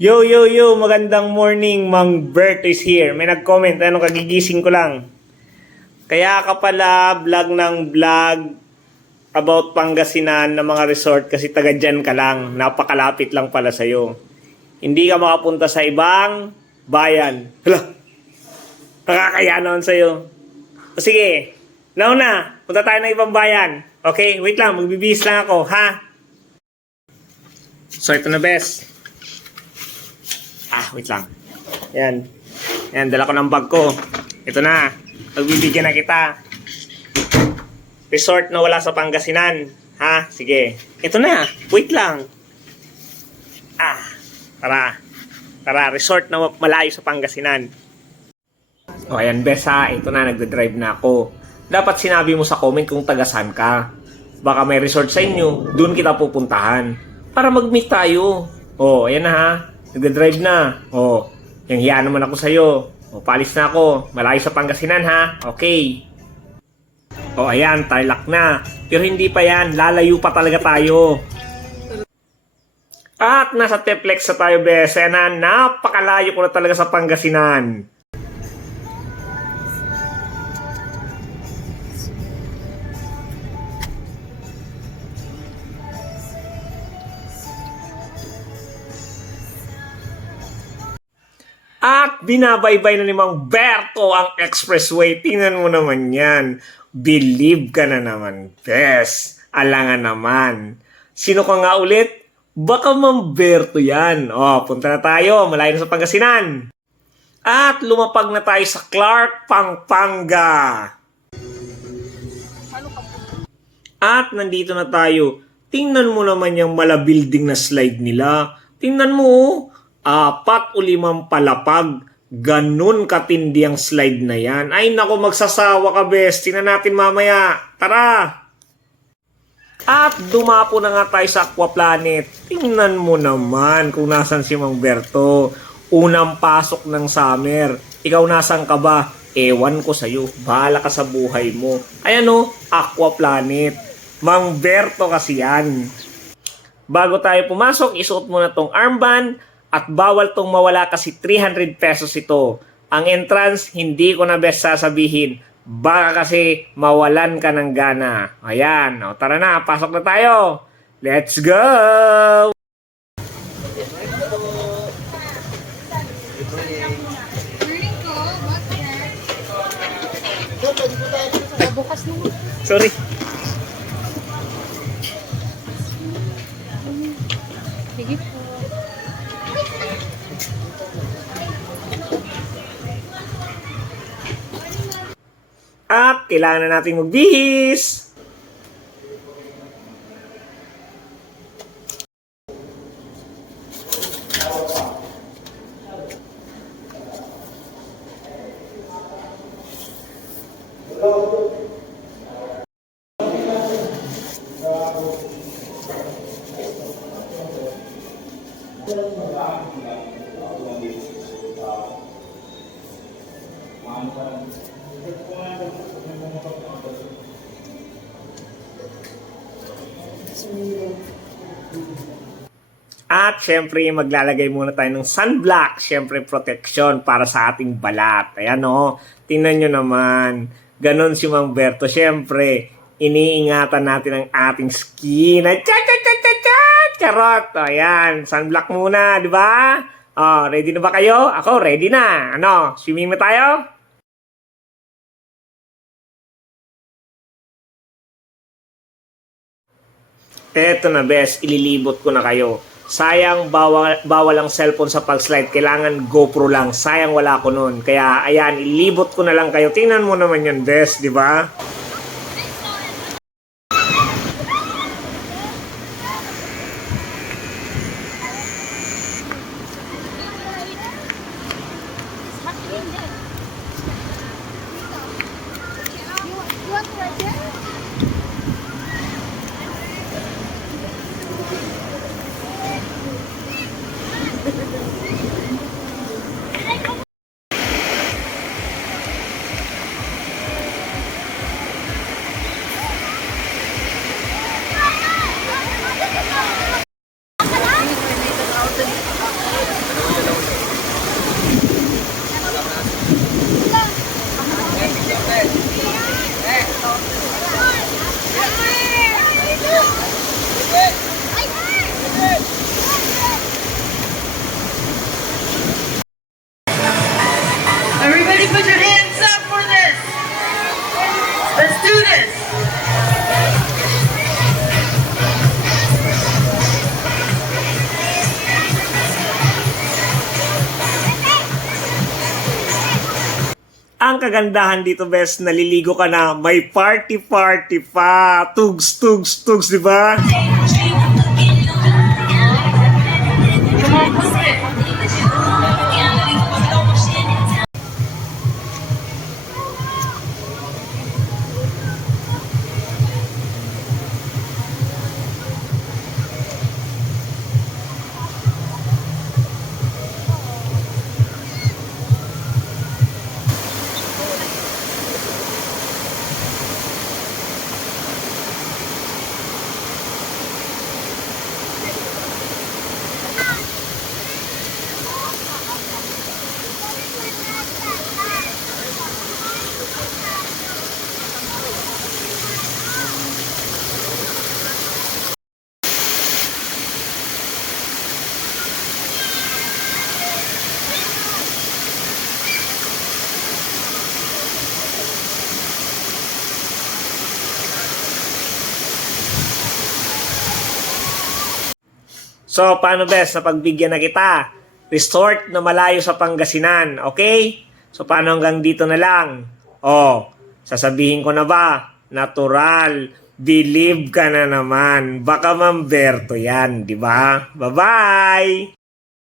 Yo, yo, yo! Magandang morning, Mang Bert is here. May nag-comment, kagigising ko lang. Kaya ka pala vlog ng vlog about Pangasinan na mga resort kasi taga dyan ka lang. Napakalapit lang pala sa'yo. Hindi ka makapunta sa ibang bayan. Hala! Nakakaya naman sa'yo. O sige, nauna, punta tayo ng ibang bayan. Okay, wait lang, magbibihis lang ako, ha? So, ito na, best. Wait lang. Yan. Yan, dala ko ng bag ko. Ito na. Pagbibigyan na kita. Resort na wala sa Pangasinan. Ha? Sige. Ito na. Wait lang. Tara. Tara, resort na malayo sa Pangasinan. O, ayan, bes ha. Ito na, nagde-drive na ako. Dapat sinabi mo sa comment kung tagasan ka. Baka may resort sa inyo, doon kita pupuntahan. Para mag-meet tayo. O, ayan na ha. Nagde-drive na. Yung hiya naman ako sa'yo. Paalis na ako. Malayo sa Pangasinan ha. Okay. Ayan, tarlac na. Pero hindi pa yan. Lalayo pa talaga tayo. At nasa Teplex na tayo, bes. Ayan na, napakalayo ko na talaga sa Pangasinan. At binabaybay na ni Mang Berto ang expressway. Tingnan mo naman yan. Believe ka na naman, bes. Alangan naman. Sino ka nga ulit? Baka Mang Berto yan. Punta na tayo. Malayo na sa Pangasinan. At lumapag na tayo sa Clark, Pampanga. At nandito na tayo. Tingnan mo naman yung mala-building na slide nila. Tingnan mo, 4 o 5 palapag. Ganun katindi ang slide na yan. Ay nako, magsasawa ka, bes. Tingnan natin mamaya. Tara! At dumapo na nga tayo sa Aquaplanet. Tingnan mo naman kung nasan si Mang Berto. Unang pasok ng summer. Ikaw nasan ka ba? Ewan ko sa'yo. Bahala ka sa buhay mo. Ayan o, Aquaplanet. Mang Berto kasi yan. Bago tayo pumasok, isuot mo na tong armband. At bawal tong mawala kasi 300 pesos ito. Ang entrance, hindi ko na best sasabihin. Baka kasi mawalan ka ng gana. Ayan, tara na, pasok na tayo. Let's go! Sorry. Sige po. At kailangan na natin magbihis. At syempre, maglalagay muna tayo ng sunblock. Syempre, protection para sa ating balat. Ayan tingnan nyo naman. Ganon si Mang Berto. Syempre, iniingatan natin ang ating skin. Charot! Ayan, sunblock muna, di ba? Ready na ba kayo? Ako, ready na. Swimming na tayo? Eto na, bes. Ililibot ko na kayo. Sayang, bawal ang cellphone sa pag-slide. Kailangan GoPro lang. Sayang, wala ko nun. Kaya, ayan, ilibot ko na lang kayo. Tingnan mo naman yun, bes, di ba? Ang kagandahan dito, bes, naliligo ka na, may party-party pa. Tugs, tugs, tugs, di ba? So, paano bes? Napagbigyan na kita. Resort na malayo sa Pangasinan. Okay? So, paano hanggang dito na lang? Oh, sasabihin ko na ba? Natural. Believe ka na naman. Baka mamberto yan, di ba? Bye-bye!